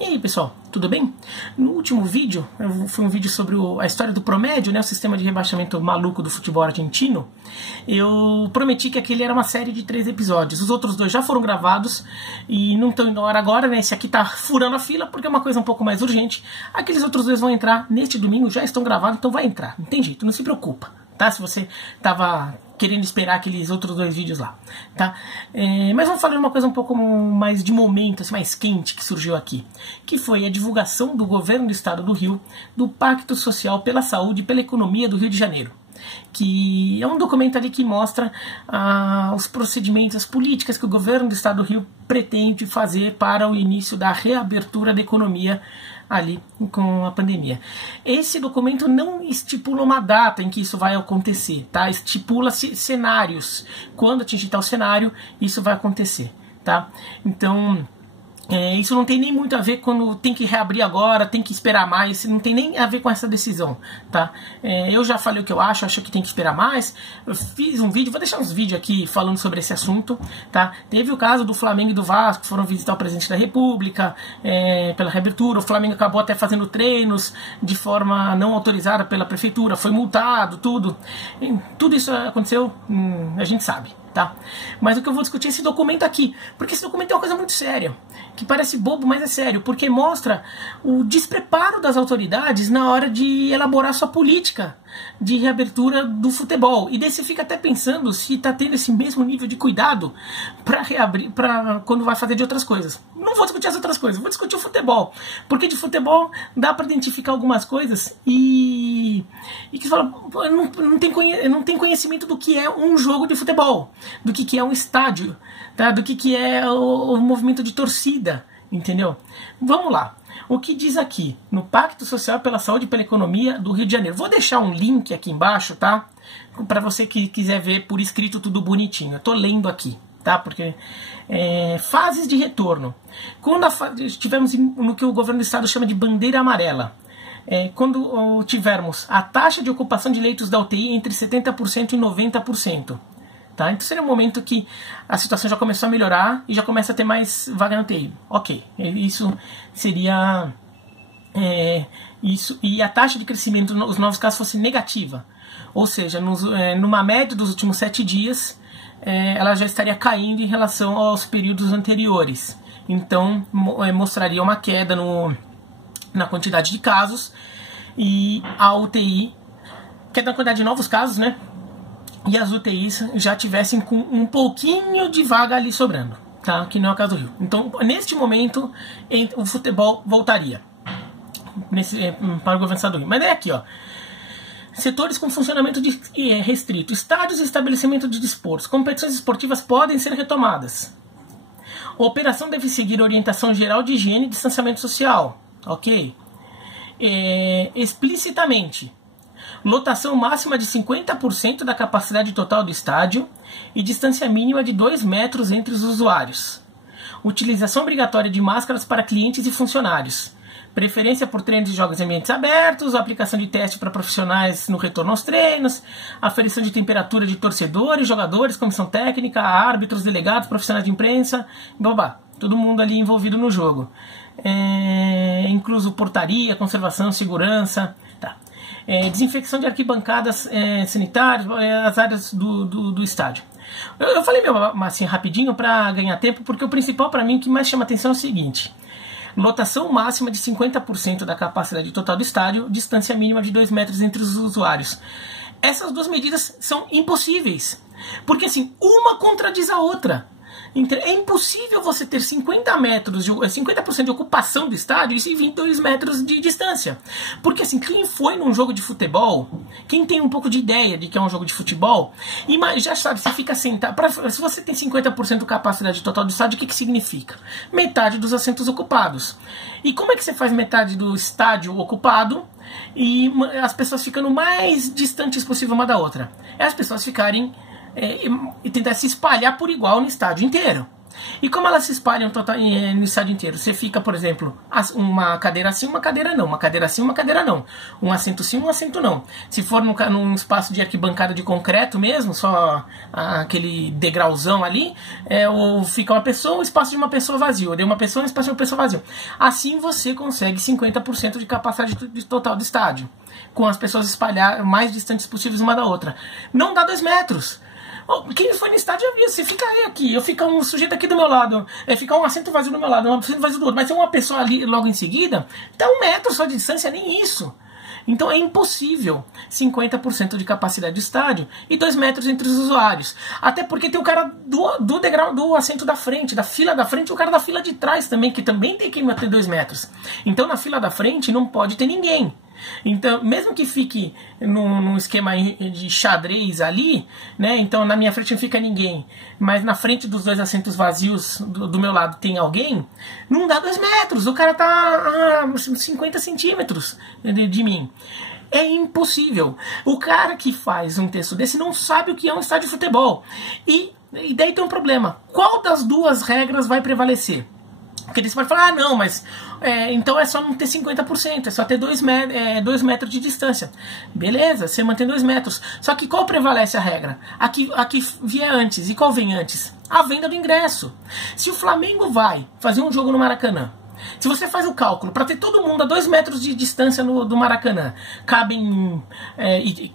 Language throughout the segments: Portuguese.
E aí pessoal, tudo bem? No último vídeo, foi um vídeo sobre a história do Promédio, né, o sistema de rebaixamento maluco do futebol argentino. Eu prometi que aquele era uma série de 3 episódios. Os outros 2 já foram gravados e não estão indo ao ar agora, né? Esse aqui tá furando a fila porque é uma coisa um pouco mais urgente. Aqueles outros 2 vão entrar neste domingo, já estão gravados, então vai entrar. Não tem jeito, não se preocupa, tá? Se você tava querendo esperar aqueles outros 2 vídeos lá, tá? Mas vamos falar de uma coisa um pouco mais de momento, assim, mais quente que surgiu aqui, que foi a divulgação do governo do estado do Rio do Pacto Social pela Saúde e pela Economia do Rio de Janeiro, que é um documento ali que mostra os procedimentos, as políticas que o governo do estado do Rio pretende fazer para o início da reabertura da economia ali com a pandemia. Esse documento não estipula uma data em que isso vai acontecer, tá? Estipula-se cenários. Quando atingir tal cenário, isso vai acontecer, tá? Então, isso não tem nem muito a ver quando tem que reabrir agora, tem que esperar mais, não tem nem a ver com essa decisão, tá? Eu já falei o que eu acho que tem que esperar mais. Eu fiz um vídeo, vou deixar uns vídeos aqui falando sobre esse assunto, tá? Teve o caso do Flamengo e do Vasco, que foram visitar o presidente da República pela reabertura. O Flamengo acabou até fazendo treinos de forma não autorizada pela prefeitura, foi multado, tudo. Tudo isso aconteceu, a gente sabe, tá? Mas o que eu vou discutir é esse documento aqui, porque esse documento é uma coisa muito séria, que parece bobo, mas é sério, porque mostra o despreparo das autoridades na hora de elaborar sua política de reabertura do futebol. E daí você fica até pensando se está tendo esse mesmo nível de cuidado para reabrir, para quando vai fazer de outras coisas. Não vou discutir as outras coisas, vou discutir o futebol, porque de futebol dá para identificar algumas coisas e que você fala, não tem conhecimento do que é um jogo de futebol, do que é um estádio, tá? Do que é o movimento de torcida, entendeu? Vamos lá. O que diz aqui no Pacto Social pela Saúde e pela Economia do Rio de Janeiro? Vou deixar um link aqui embaixo, tá? Para você que quiser ver por escrito tudo bonitinho. Eu tô lendo aqui, tá? Porque fases de retorno. Quando estivermos no que o governo do estado chama de bandeira amarela, quando tivermos a taxa de ocupação de leitos da UTI entre 70% e 90%. Tá? Então seria um momento que a situação já começou a melhorar e já começa a ter mais vaga na UTI. Ok, isso seria isso, e a taxa de crescimento nos novos casos fosse negativa. Ou seja, numa média dos últimos 7 dias, ela já estaria caindo em relação aos períodos anteriores. Então mostraria uma queda na quantidade de casos e a UTI, queda na quantidade de novos casos, né? E as UTIs já tivessem com um pouquinho de vaga ali sobrando, tá? Que não é o caso do Rio. Então, neste momento, o futebol voltaria para o governo do estado do Rio. Mas é aqui, ó. Setores com funcionamento restrito. Estádios e estabelecimento de desportos. Competições esportivas podem ser retomadas. A operação deve seguir orientação geral de higiene e distanciamento social. Ok? Explicitamente. Lotação máxima de 50% da capacidade total do estádio e distância mínima de 2 metros entre os usuários. Utilização obrigatória de máscaras para clientes e funcionários. Preferência por treinos e jogos em ambientes abertos, aplicação de teste para profissionais no retorno aos treinos, aferição de temperatura de torcedores, jogadores, comissão técnica, árbitros, delegados, profissionais de imprensa, babá, todo mundo ali envolvido no jogo. Incluso portaria, conservação, segurança, tá. Desinfecção de arquibancadas sanitárias, as áreas do estádio. Eu falei assim rapidinho para ganhar tempo, porque o principal para mim, o que mais chama atenção é o seguinte: lotação máxima de 50% da capacidade total do estádio, distância mínima de 2 metros entre os usuários. Essas 2 medidas são impossíveis, porque assim, uma contradiz a outra. É impossível você ter 50% de ocupação do estádio e 22 metros de distância. Porque assim, quem foi num jogo de futebol, quem tem um pouco de ideia de que é um jogo de futebol, já sabe, você fica sentado. Se você tem 50% de capacidade total do estádio, o que significa? Metade dos assentos ocupados. E como é que você faz metade do estádio ocupado e as pessoas ficando o mais distantes possível uma da outra? É as pessoas ficarem e tentar se espalhar por igual no estádio inteiro. E como elas se espalham no estádio inteiro? Você fica, por exemplo, uma cadeira sim, uma cadeira não. Uma cadeira sim, uma cadeira não. Um assento sim, um assento não. Se for num espaço de arquibancada de concreto mesmo, só aquele degrauzão ali, ou fica uma pessoa, um espaço de uma pessoa vazio. Ou de uma pessoa, um espaço de uma pessoa vazio. Assim você consegue 50% de capacidade total do estádio, com as pessoas espalhar mais distantes possíveis uma da outra. Não dá 2 metros. Quem foi no estádio já viu, você fica aí aqui, eu fico um sujeito aqui do meu lado, fica um assento vazio do meu lado, um assento vazio do outro, mas tem uma pessoa ali logo em seguida, tá 1 metro só de distância, nem isso. Então é impossível 50% de capacidade do estádio e 2 metros entre os usuários. Até porque tem o cara do degrau, do assento da frente, da fila da frente, e o cara da fila de trás também, que também tem que manter 2 metros. Então na fila da frente não pode ter ninguém. Então, mesmo que fique num esquema de xadrez ali, né? Então na minha frente não fica ninguém, mas na frente dos 2 assentos vazios do meu lado tem alguém, não dá 2 metros, o cara tá a 50 centímetros de mim. É impossível. O cara que faz um texto desse não sabe o que é um estádio de futebol. E daí tem um problema. Qual das duas regras vai prevalecer? Porque você pode falar, não, mas então é só não ter 50%, é só ter 2 metros de distância. Beleza, você mantém 2 metros. Só que qual prevalece a regra? A que vier antes. E qual vem antes? A venda do ingresso. Se o Flamengo vai fazer um jogo no Maracanã, se você faz o cálculo, para ter todo mundo a 2 metros de distância do Maracanã, cabem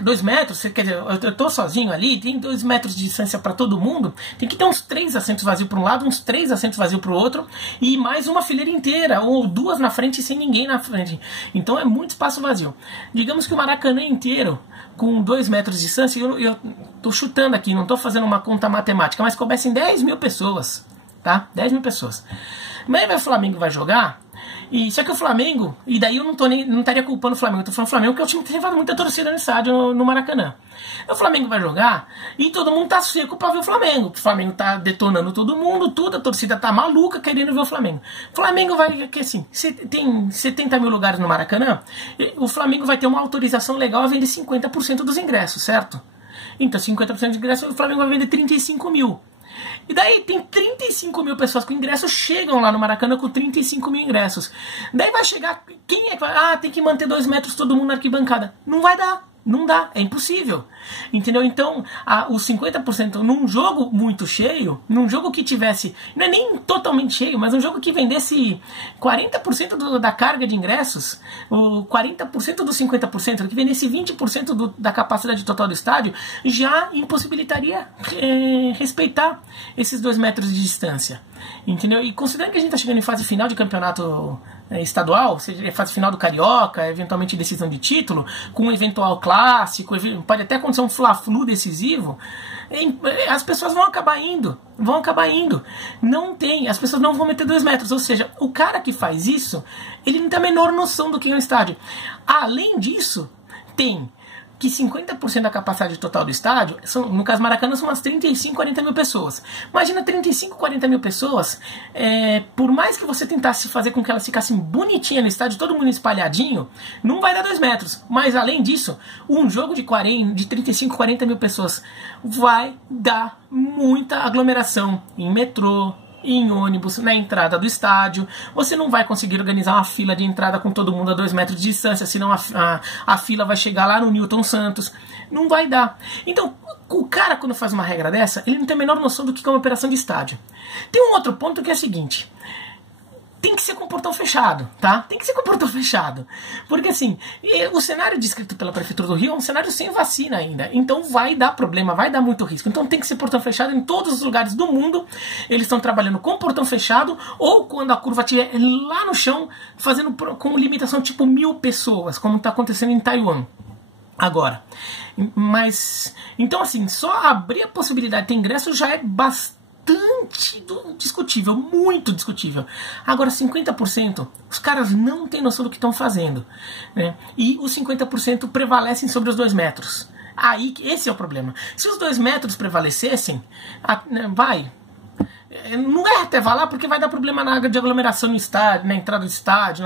2 metros, quer dizer, eu tô sozinho ali, tem 2 metros de distância para todo mundo, tem que ter uns 3 assentos vazios para um lado, uns 3 assentos vazios para o outro, e mais uma fileira inteira, ou 2 na frente sem ninguém na frente. Então é muito espaço vazio. Digamos que o Maracanã inteiro, com 2 metros de distância, eu tô chutando aqui, não tô fazendo uma conta matemática, mas coubessem 10 mil pessoas, tá? 10 mil pessoas. Mas o Flamengo vai jogar, e só que o Flamengo, e daí eu não estaria culpando o Flamengo, eu tô falando Flamengo porque o time tem levado muita torcida no estádio no Maracanã. O Flamengo vai jogar e todo mundo tá seco pra ver o Flamengo. O Flamengo tá detonando todo mundo, a torcida tá maluca querendo ver o Flamengo. O Flamengo vai, que assim, tem 70 mil lugares no Maracanã, o Flamengo vai ter uma autorização legal a vender 50% dos ingressos, certo? Então 50% dos ingressos, o Flamengo vai vender 35 mil. E daí tem 35 mil pessoas com ingressos, chegam lá no Maracanã com 35 mil ingressos. Daí vai chegar, quem é que vai? Tem que manter 2 metros todo mundo na arquibancada. Não vai dar. Não dá, é impossível. Entendeu? Então, os 50% num jogo muito cheio, num jogo que tivesse, não é nem totalmente cheio, mas um jogo que vendesse 40% da carga de ingressos, o 40% dos 50%, que vendesse 20% da capacidade total do estádio, já impossibilitaria respeitar esses 2 metros de distância. Entendeu? E considerando que a gente está chegando em fase final de campeonato estadual, seja fase final do Carioca, eventualmente decisão de título, com um eventual clássico, pode até acontecer um Fla-Flu decisivo, as pessoas vão acabar indo. Não tem, as pessoas não vão meter 2 metros, ou seja, o cara que faz isso, ele não tem a menor noção do que é um estádio. Além disso, tem que 50% da capacidade total do estádio, no caso Maracanã, são umas 35, 40 mil pessoas. Imagina 35, 40 mil pessoas, por mais que você tentasse fazer com que elas ficassem bonitinhas no estádio, todo mundo espalhadinho, não vai dar 2 metros. Mas além disso, um jogo de 35, 40 mil pessoas vai dar muita aglomeração em metrô, em ônibus, na entrada do estádio. Você não vai conseguir organizar uma fila de entrada com todo mundo a 2 metros de distância, senão a fila vai chegar lá no Newton Santos. Não vai dar. Então, o cara, quando faz uma regra dessa, ele não tem a menor noção do que é uma operação de estádio. Tem um outro ponto que é o seguinte: tem que ser com portão fechado, tá? Tem que ser com portão fechado. Porque assim, o cenário descrito pela Prefeitura do Rio é um cenário sem vacina ainda. Então vai dar problema, vai dar muito risco. Então tem que ser portão fechado em todos os lugares do mundo. Eles estão trabalhando com portão fechado, ou quando a curva estiver lá no chão, fazendo com limitação tipo 1.000 pessoas, como está acontecendo em Taiwan agora. Mas, então assim, só abrir a possibilidade de ter ingresso já é bastante discutível, muito discutível. Agora 50%, os caras não têm noção do que estão fazendo, né? E os 50% prevalecem sobre os 2 metros. Aí esse é o problema. Se os 2 metros prevalecessem, não é até vá lá porque vai dar problema na água de aglomeração no estádio, na entrada do estádio,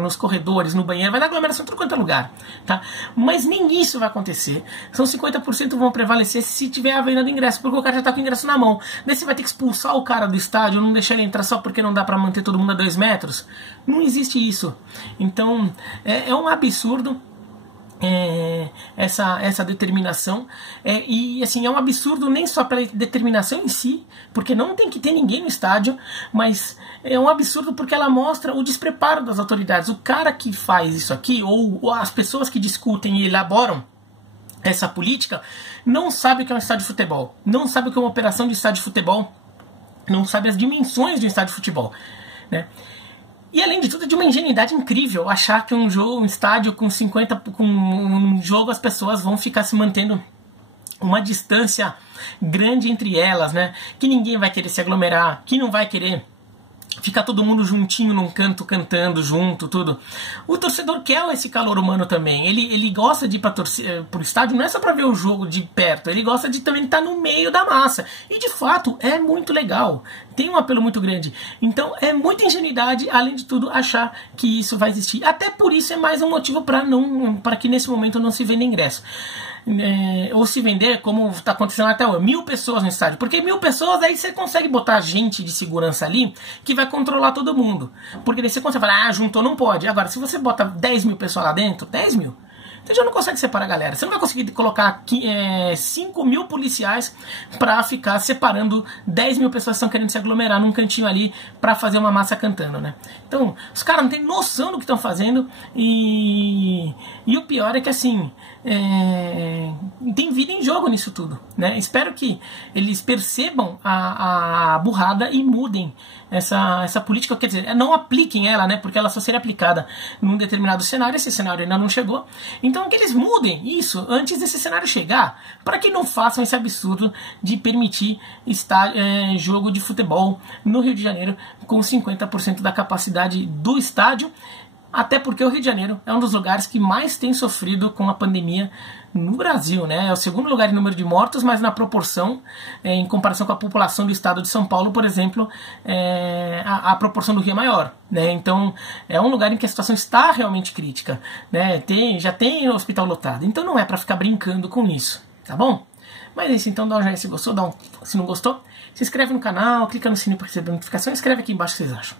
nos corredores, no banheiro, vai dar aglomeração em tudo quanto é lugar, tá? Mas nem isso vai acontecer. São 50% vão prevalecer se tiver a venda do ingresso, porque o cara já tá com o ingresso na mão. Daí você vai ter que expulsar o cara do estádio, não deixar ele entrar só porque não dá pra manter todo mundo a 2 metros. Não existe isso. Então, é um absurdo. Essa determinação e assim, é um absurdo nem só pela determinação em si, porque não tem que ter ninguém no estádio, mas é um absurdo porque ela mostra o despreparo das autoridades. O cara que faz isso aqui, ou as pessoas que discutem e elaboram essa política, não sabe o que é um estádio de futebol, não sabe o que é uma operação de estádio de futebol, não sabe as dimensões de um estádio de futebol, né? E além de tudo, é de uma ingenuidade incrível achar que um estádio com 50, com um jogo, as pessoas vão ficar se mantendo uma distância grande entre elas, né? Que ninguém vai querer se aglomerar, que não vai querer ficar todo mundo juntinho num canto cantando junto, tudo. O torcedor quer esse calor humano também. Ele gosta de ir pro estádio, não é só pra ver o jogo de perto, ele gosta de também estar no meio da massa. E de fato é muito legal. Tem um apelo muito grande. Então é muita ingenuidade, além de tudo, achar que isso vai existir. Até por isso é mais um motivo para que nesse momento não se venda ingresso. Ou se vender, como está acontecendo até hoje, 1.000 pessoas no estádio. Porque 1.000 pessoas, aí você consegue botar gente de segurança ali que vai controlar todo mundo. Porque daí você consegue falar, juntou, não pode. Agora, se você bota 10.000 pessoas lá dentro, 10.000, você já não consegue separar a galera. Você não vai conseguir colocar 5.000 policiais para ficar separando 10.000 pessoas que estão querendo se aglomerar num cantinho ali para fazer uma massa cantando, né? Então, os caras não têm noção do que estão fazendo e o pior é que, assim, tem vida em jogo nisso tudo, né? Espero que eles percebam a burrada e mudem essa política, quer dizer, não apliquem ela, né? Porque ela só seria aplicada num determinado cenário, esse cenário ainda não chegou. Então que eles mudem isso antes desse cenário chegar, para que não façam esse absurdo de permitir jogo de futebol no Rio de Janeiro com 50% da capacidade do estádio. Até porque o Rio de Janeiro é um dos lugares que mais tem sofrido com a pandemia no Brasil, né? É o segundo lugar em número de mortos, mas na proporção, em comparação com a população do estado de São Paulo, por exemplo, a proporção do Rio é maior, né? Então, é um lugar em que a situação está realmente crítica, né? Já tem hospital lotado, então não é para ficar brincando com isso, tá bom? Mas é isso, então dá um joinha se gostou, se não gostou, se inscreve no canal, clica no sininho para receber notificação e escreve aqui embaixo o que vocês acham.